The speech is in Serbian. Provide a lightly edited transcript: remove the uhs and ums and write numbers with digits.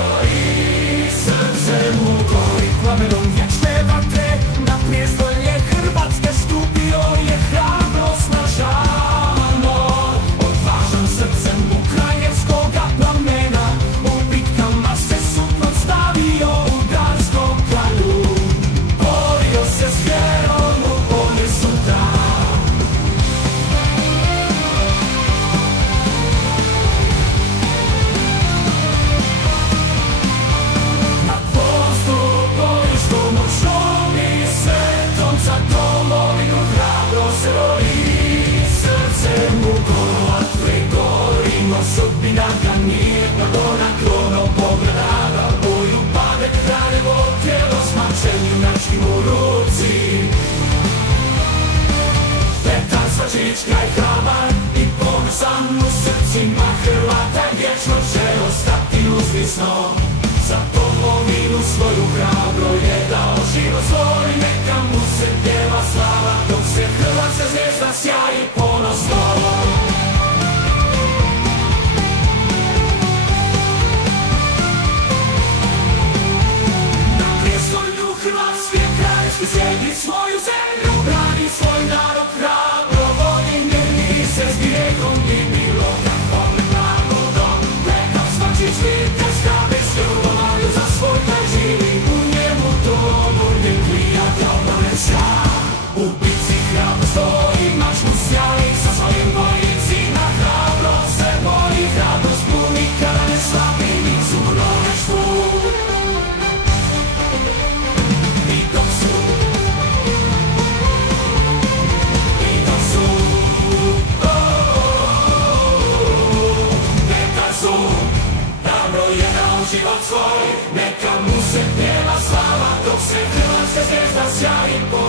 heroi, serce mu goi. Plamenom wieczne watry, na piestolnie herbackie sztuki, oje chrabrost narzano. Odważam sercem ukraińskiego plamena, ubitka masę sukno stawi, o udarską kalu. Borio se z wierą, on jest soldat. Na postu boisz go nocznymi, sercząca domowinu hrabrost heroi. Serce mu golo, a twój gori, no sudbina ganietna, go na kroną pogradała. Mój upadek rany w oddzielo, smaczeniu na czcimuruci. Petar swaczyczka i chrabal, i pomysł sam mu serci ma herłata wieczność, że ostatni luz wysną. Za domowinu swoją hrabro je dał żywo swój, neka mu se piewa sława, to se Hrvatska zvezda sjaji ponosno. Na piestolju Hrvatske krajski sjedli svoju zemlju, brani svoj narod hrabro, vodi mirni se s grijehom i bilo kakvom narodom. Petar svačić vitez hrabri s ljubomlju za svoj kraj živi, u njemu domolje klija kao Valencija. U bitci hrabro stoji, mač mu sjaji sa svojim vojnicima. Hrabrost se boji, hrabrost mu nikada ne slabi, ni zurno ne štu. I dok su, neka su, hrabro je dao život svoj, neka mu se pjeva slava, dok se Hrvatska zvezda sjaji po